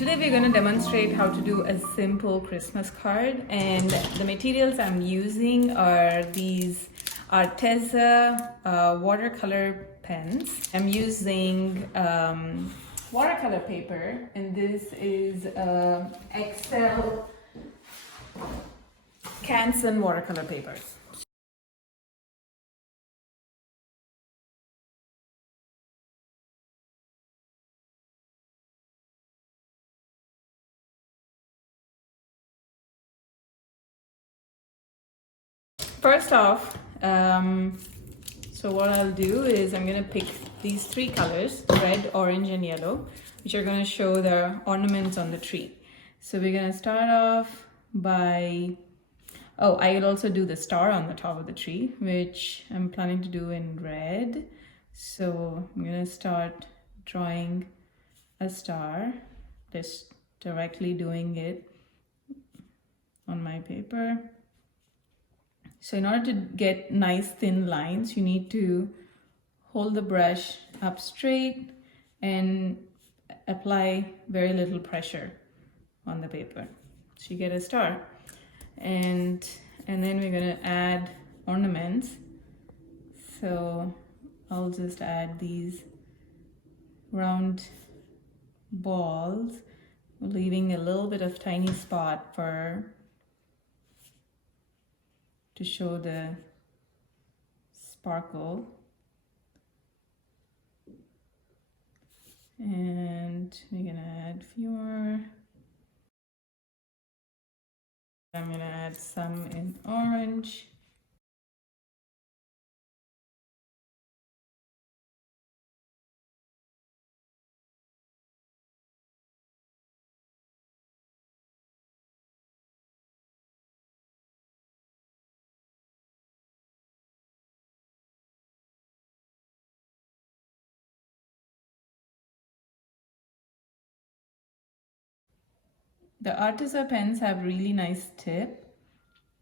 today we're going to demonstrate how to do a simple Christmas card, and the materials I'm using are these Arteza watercolor pens. I'm using watercolor paper, and this is XL Canson watercolor paper. First off, so what I'll do is I'm going to pick these three colors, red, orange, and yellow, which are going to show the ornaments on the tree. So we're going to start off by, I will also do the star on the top of the tree, which I'm planning to do in red. So I'm going to start drawing a star, just directly doing it on my paper. So in order to get nice thin lines, you need to hold the brush up straight and apply very little pressure on the paper. So you get a star. And then we're going to add ornaments. So I'll just add these round balls, leaving a little bit of tiny spot to show the sparkle. And we're gonna add a few more. I'm gonna add some in orange. The Arteza pens have really nice tip,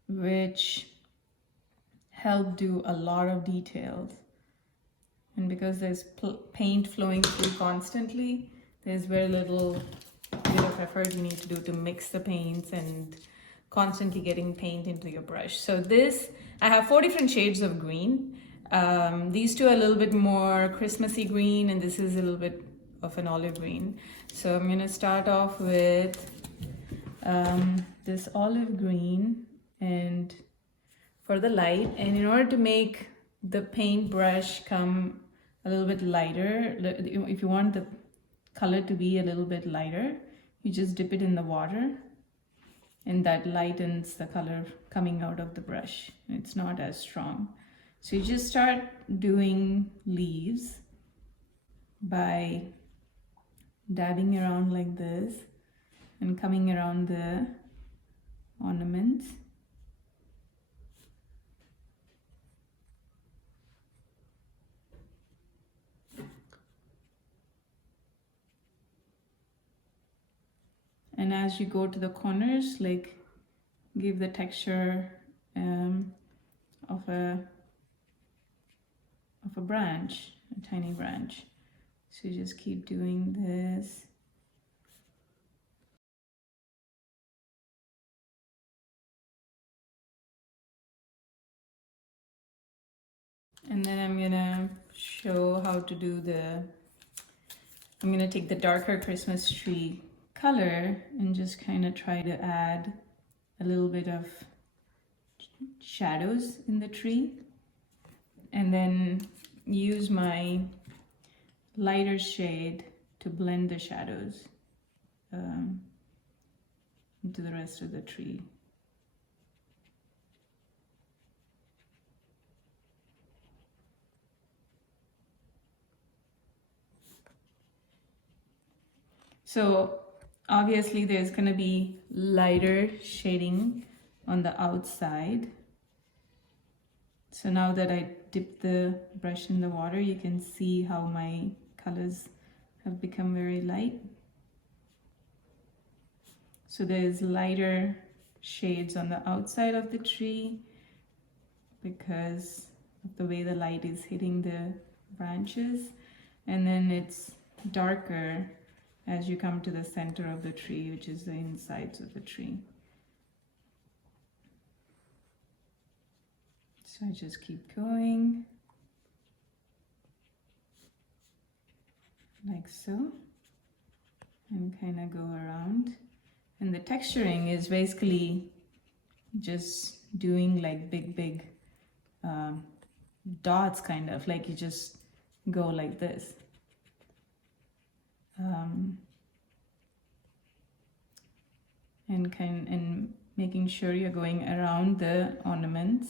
which help do a lot of details. And because there's paint flowing through constantly, there's very little bit of effort you need to do to mix the paints and constantly getting paint into your brush. So this, I have 4 different shades of green. These two are a little bit more Christmassy green, and this is a little bit of an olive green. So I'm gonna start off with this olive green and for the light, and in order to make the paintbrush come a little bit lighter, if you want the color to be a little bit lighter, you just dip it in the water and that lightens the color coming out of the brush. It's not as strong. So you just start doing leaves by dabbing around like this and coming around the ornaments. And as you go to the corners, like give the texture of a branch, a tiny branch. So you just keep doing this. And then I'm gonna show how to do I'm gonna take the darker Christmas tree color and just kind of try to add a little bit of shadows in the tree, and then use my lighter shade to blend the shadows into the rest of the tree. So obviously there's going to be lighter shading on the outside. So now that I dip the brush in the water, you can see how my colors have become very light. So there's lighter shades on the outside of the tree because of the way the light is hitting the branches, and then it's darker as you come to the center of the tree, which is the insides of the tree. So I just keep going like so, and kind of go around. And the texturing is basically just doing like big dots, kind of like you just go like this. And making sure you're going around the ornaments.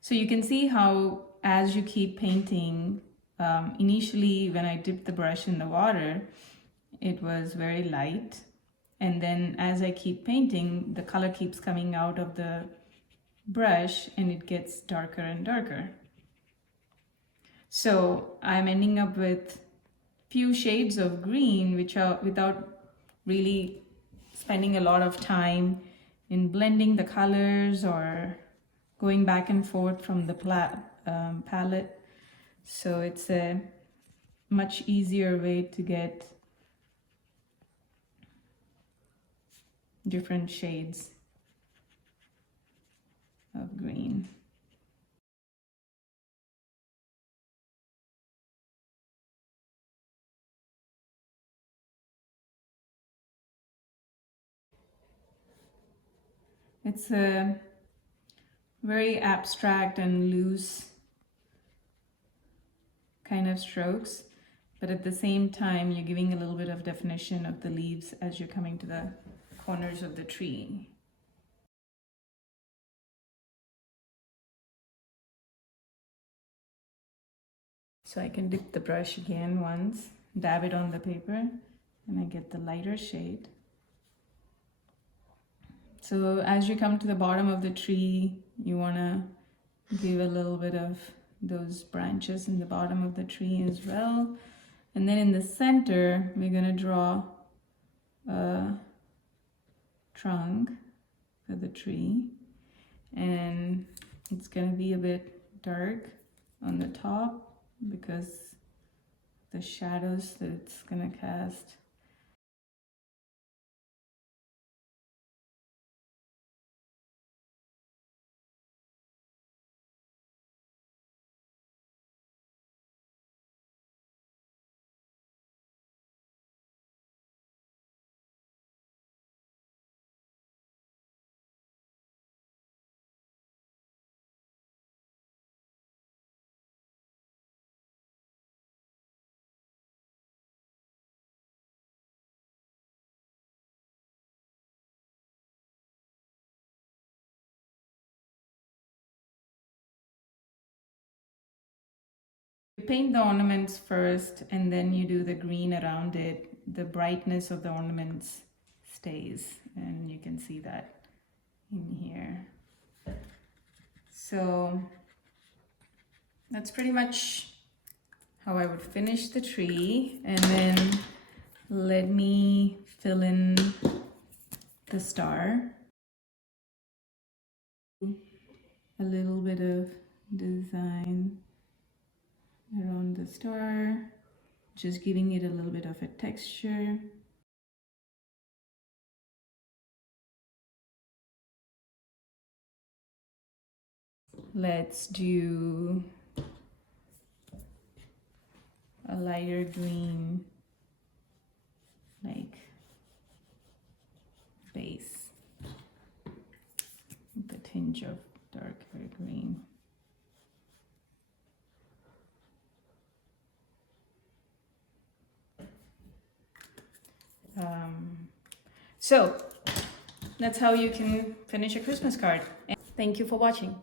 So you can see how as you keep painting, initially when I dipped the brush in the water, it was very light. And then as I keep painting, the color keeps coming out of the brush and it gets darker and darker. So I'm ending up with few shades of green, which are without really spending a lot of time in blending the colors or going back and forth from the palette. So it's a much easier way to get different shades of green. It's a very abstract and loose kind of strokes, but at the same time you're giving a little bit of definition of the leaves as you're coming to the corners of the tree. So I can dip the brush again once, dab it on the paper, and I get the lighter shade. So as you come to the bottom of the tree, you want to give a little bit of those branches in the bottom of the tree as well. And then in the center, we're going to draw a trunk for the tree. And it's going to be a bit dark on the top because the shadows that it's going to cast. You paint the ornaments first and then you do the green around it. The brightness of the ornaments stays, and you can see that in here. So that's pretty much how I would finish the tree. And then let me fill in the star. A little bit of design around the star, just giving it a little bit of a texture. Let's do a lighter green, like base with a tinge of darker green. So that's how you can finish a Christmas card. And thank you for watching.